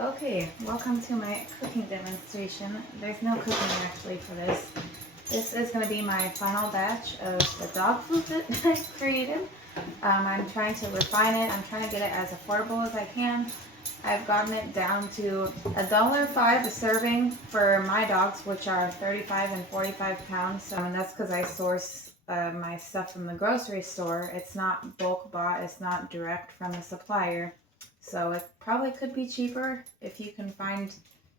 Okay, welcome to my cooking demonstration. There's no cooking actually for this. This is going to be my final batch of the dog food that I created. I'm trying to refine it. I'm trying to get it as affordable as I can. I've gotten it down to $1.05 a serving for my dogs, which are 35 and 45 pounds. And that's because I source my stuff from the grocery store. It's not bulk bought. It's not direct from the supplier. So it probably could be cheaper if you can find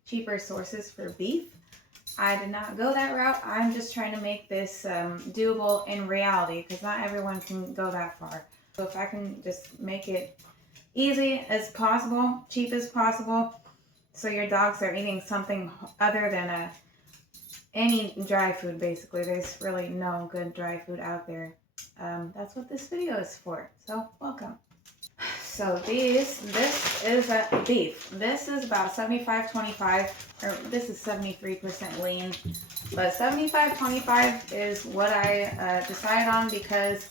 cheaper sources for beef. I did not go that route. I'm just trying to make this doable in reality because not everyone can go that far. So if I can just make it easy as possible, cheap as possible, so your dogs are eating something other than any dry food basically. There's really no good dry food out there. That's what this video is for. So welcome. So this is beef. This is about 75-25, or this is 73% lean, but 75-25 is what I decided on because,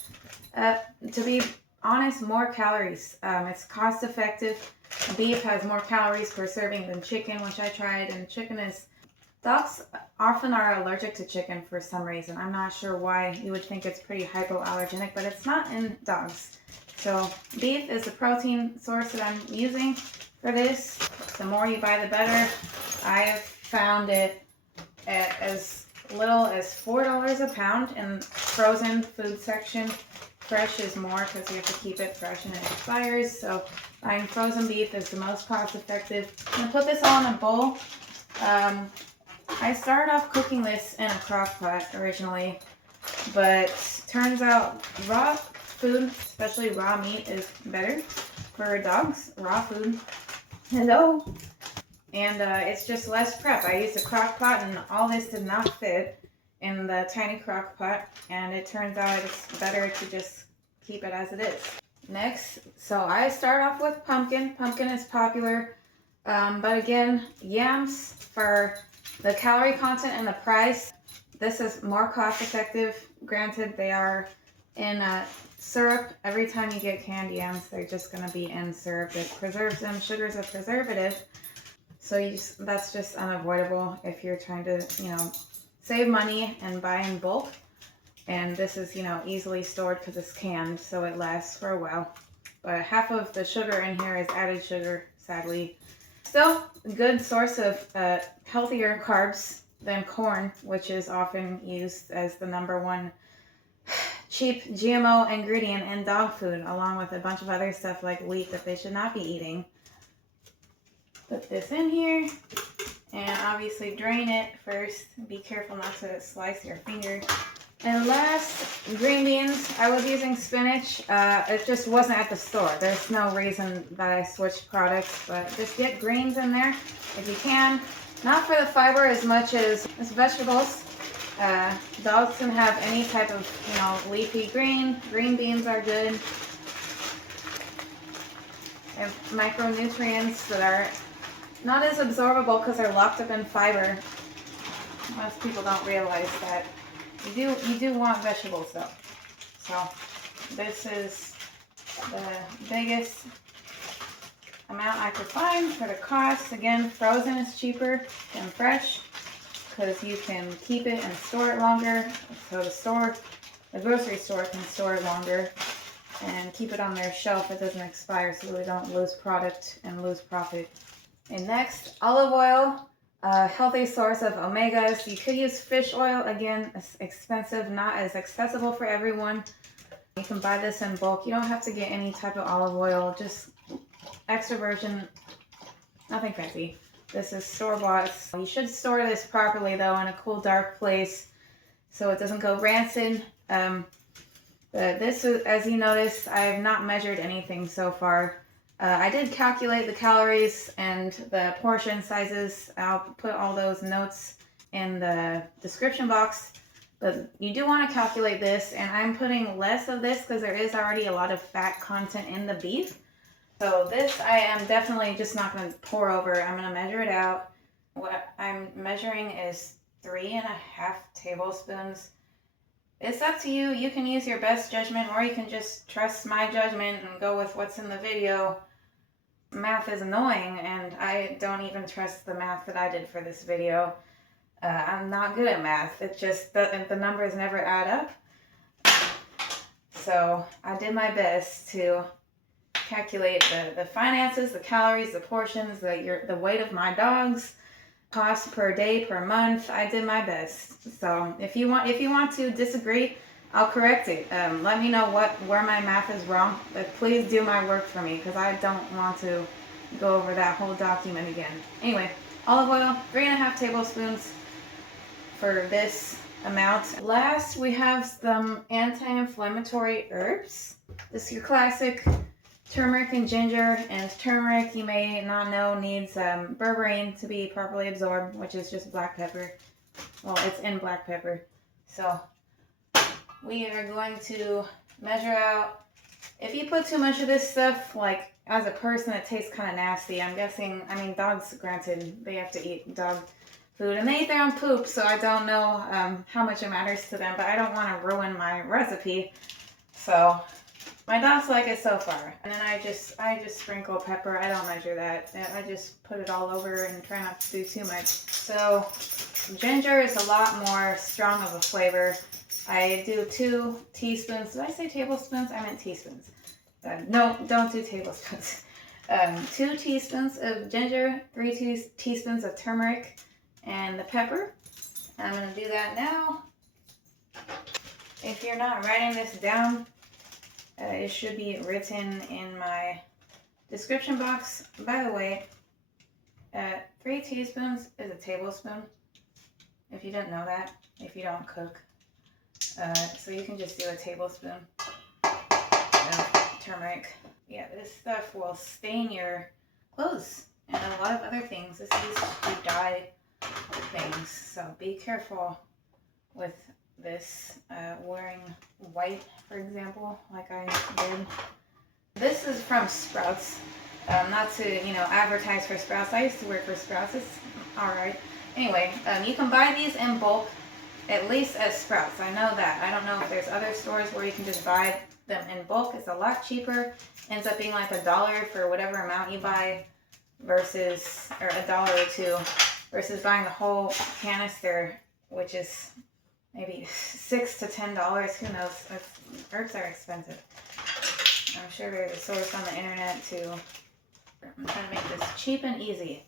to be honest, more calories. It's cost effective. Beef has more calories per serving than chicken, which I tried, and chicken is... Dogs often are allergic to chicken for some reason. I'm not sure why. You would think it's pretty hypoallergenic, but it's not in dogs. So beef is the protein source that I'm using for this. The more you buy, the better. I have found it at as little as $4 a pound in frozen food section. Fresh is more because you have to keep it fresh and it expires. So buying frozen beef is the most cost effective. I'm going to put this all in a bowl. I started off cooking this in a crock pot originally, but turns out raw food, especially raw meat, is better for dogs. Raw food. Hello. And it's just less prep. I used a crock pot and all this did not fit in the tiny crock pot, and it turns out it's better to just keep it as it is. Next, so I start off with pumpkin. Pumpkin is popular, but again, yams for the calorie content and the price. This is more cost effective. Granted, they are in syrup. Every time you get candy yams, they're just going to be in syrup. It preserves them. Sugar's a preservative. So that's just unavoidable if you're trying to, save money and buy in bulk. And this is, easily stored because it's canned, so it lasts for a while. But half of the sugar in here is added sugar, sadly. Still a good source of healthier carbs than corn, which is often used as the #1 cheap GMO ingredient in dog food, along with a bunch of other stuff like wheat that they should not be eating. Put this in here and obviously drain it first. Be careful not to slice your finger. And last, green beans. I was using spinach. It just wasn't at the store. There's no reason that I switched products, but just get greens in there if you can. Not for the fiber as much as vegetables. Dogs can have any type of, leafy green. Green beans are good. They have micronutrients that are not as absorbable because they're locked up in fiber. Most people don't realize that. You do want vegetables though. So this is the biggest amount I could find for the cost. Again, frozen is cheaper than fresh because you can keep it and store it longer. So the grocery store can store it longer and keep it on their shelf. It doesn't expire so we don't lose product and lose profit. And next, olive oil. A healthy source of omegas. You could use fish oil. Again, it's expensive, not as accessible for everyone. You can buy this in bulk. You don't have to get any type of olive oil, just extra virgin, nothing fancy. This is store-bought. You should store this properly though in a cool, dark place so it doesn't go rancid. But this is, as you notice, I have not measured anything so far. I did calculate the calories and the portion sizes. I'll put all those notes in the description box. But you do want to calculate this, and I'm putting less of this because there is already a lot of fat content in the beef. So this I am definitely just not going to pour over. I'm going to measure it out. What I'm measuring is 3.5 tablespoons. It's up to you. You can use your best judgment, or you can just trust my judgment and go with what's in the video. math is annoying, and I don't even trust the math that I did for this video. I'm not good at math. It just, the numbers never add up. So I did my best to calculate the finances, the calories, the portions, the weight of my dogs, cost per day, per month. I did my best. So if you want to disagree, I'll correct it. Let me know where my math is wrong. But please do my work for me, because I don't want to go over that whole document again. Anyway, olive oil, 3.5 tablespoons for this amount. Last, we have some anti-inflammatory herbs. This is your classic turmeric and ginger. And turmeric, you may not know, needs berberine to be properly absorbed, which is just black pepper. Well, it's in black pepper. So we are going to measure out. If you put too much of this stuff, like as a person, it tastes kind of nasty. I'm guessing, I mean, dogs, granted, they have to eat dog food and they eat their own poop, so I don't know how much it matters to them, but I don't want to ruin my recipe. So my dogs like it so far. And then I just sprinkle pepper. I don't measure that. I just put it all over and try not to do too much. So ginger is a lot more strong of a flavor. I do 2 teaspoons. Did I say tablespoons? I meant teaspoons. No, don't do tablespoons. 2 teaspoons of ginger, 3 teaspoons of turmeric, and the pepper. I'm going to do that now. If you're not writing this down, it should be written in my description box. By the way, 3 teaspoons is a tablespoon, if you didn't know that, if you don't cook. So you can just do a tablespoon of turmeric. Yeah, this stuff will stain your clothes and a lot of other things. This is to dye things, so be careful with this. Wearing white, for example, like I did. This is from Sprouts. Not to, advertise for Sprouts. I used to work for Sprouts. It's alright. Anyway, you can buy these in bulk, at least at Sprouts. I know that. I don't know if there's other stores where you can just buy them in bulk. It's a lot cheaper. Ends up being like $1 for whatever amount you buy versus, or $1 or $2 versus buying the whole canister, which is maybe $6 to $10. Who knows? Herbs are expensive. I'm sure there's a source on the internet to try to make this cheap and easy,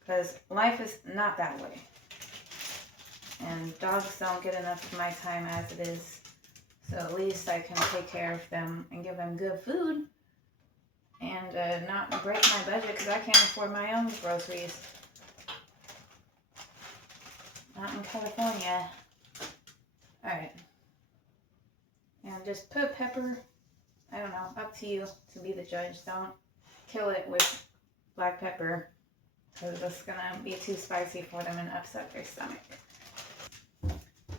because life is not that way. And dogs don't get enough of my time as it is. So at least I can take care of them and give them good food and not break my budget, because I can't afford my own groceries. Not in California. Alright. And just put pepper. I don't know. Up to you to be the judge. Don't kill it with black pepper, because it's going to be too spicy for them and upset their stomach.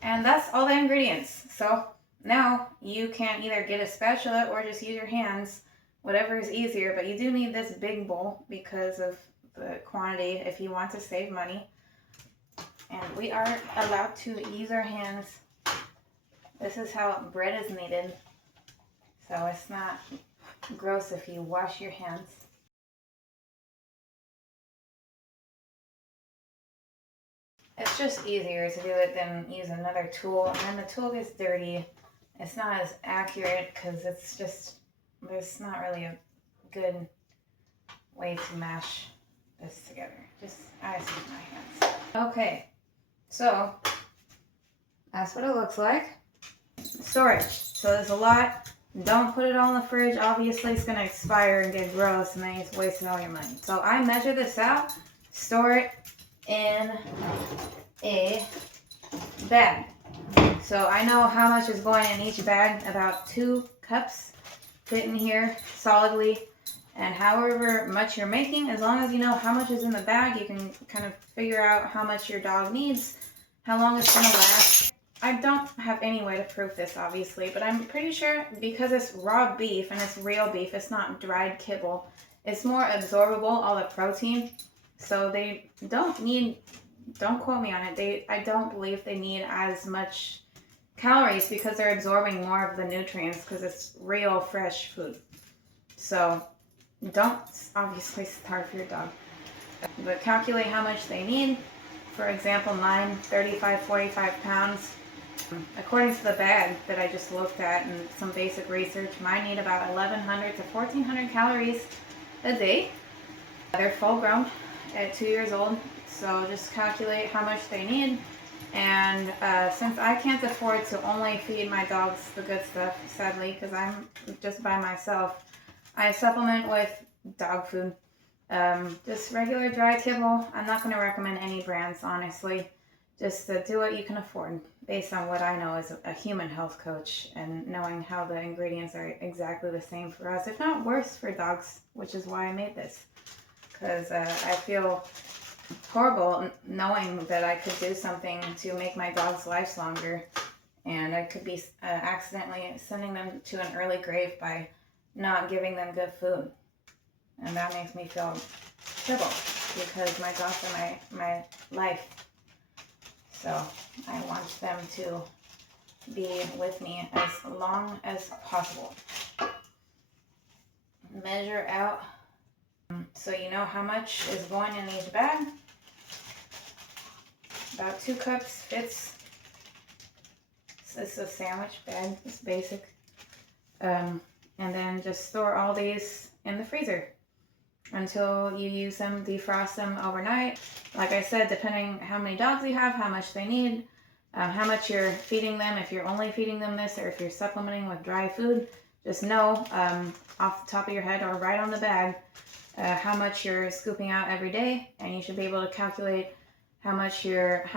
And that's all the ingredients. So now you can either get a spatula or just use your hands, whatever is easier. But you do need this big bowl because of the quantity if you want to save money. And we are allowed to use our hands. This is how bread is kneaded. So it's not gross if you wash your hands. It's just easier to do it than use another tool. And then the tool gets dirty. It's not as accurate because it's just, there's not really a good way to mash this together. I just use my hands. Okay, so that's what it looks like. Storage. So there's a lot. Don't put it all in the fridge. Obviously, it's going to expire and get gross, and then you've wasted all your money. So I measure this out, store it in a bag. So I know how much is going in each bag. About 2 cups fit in here solidly. And however much you're making, as long as you know how much is in the bag, you can kind of figure out how much your dog needs, how long it's going to last. I don't have any way to prove this, obviously, but I'm pretty sure because it's raw beef and it's real beef, it's not dried kibble, it's more absorbable, all the protein. So they don't need, don't quote me on it, I don't believe they need as much calories because they're absorbing more of the nutrients because it's real fresh food. So don't obviously starve your dog, but calculate how much they need. For example, mine, 35, 45 pounds. According to the bag that I just looked at and some basic research, mine need about 1,100 to 1,400 calories a day. They're full grown at 2 years old, so just calculate how much they need. And since I can't afford to only feed my dogs the good stuff, sadly, because I'm just by myself, I supplement with dog food. Just regular dry kibble. I'm not going to recommend any brands, honestly. Just do what you can afford based on what I know as a human health coach and knowing how the ingredients are exactly the same for us, if not worse for dogs, which is why I made this. Because I feel horrible knowing that I could do something to make my dog's lives longer, and I could be accidentally sending them to an early grave by not giving them good food. And that makes me feel terrible because my dogs are my life. So I want them to be with me as long as possible. Measure out so you know how much is going in each bag. About 2 cups fits. This is a sandwich bag, it's basic. And then just store all these in the freezer until you use them, defrost them overnight. Like I said, depending how many dogs you have, how much they need, how much you're feeding them, if you're only feeding them this or if you're supplementing with dry food, just know off the top of your head or right on the bag how much you're scooping out every day, and you should be able to calculate how much it's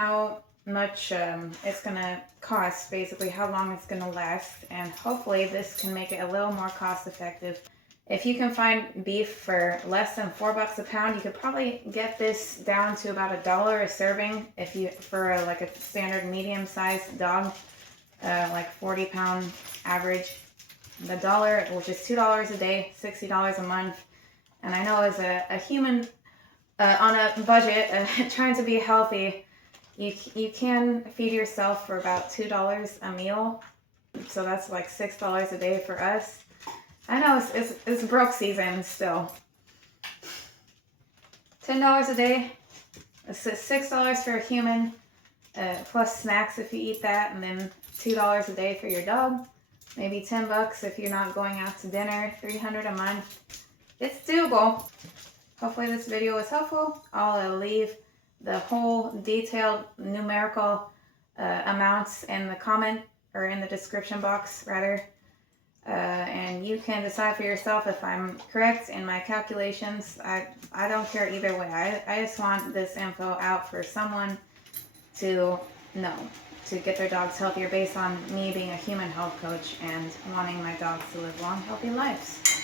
gonna cost, basically how long it's gonna last, and hopefully this can make it a little more cost effective. If you can find beef for less than $4 a pound, you could probably get this down to about $1 a serving if you for like a standard medium-sized dog, like 40-pound average. The $1, which is $2 a day, $60 a month. And I know as a human on a budget, trying to be healthy, you can feed yourself for about $2 a meal. So that's like $6 a day for us. I know it's broke season still. $10 a day, $6 for a human, plus snacks if you eat that, and then $2 a day for your dog. Maybe $10 if you're not going out to dinner, $300 a month. It's doable. Hopefully this video was helpful. I'll leave the whole detailed numerical amounts in the comment, or in the description box rather. And you can decide for yourself if I'm correct in my calculations. I don't care either way. I just want this info out for someone to know, to get their dogs healthier based on me being a human health coach and wanting my dogs to live long, healthy lives.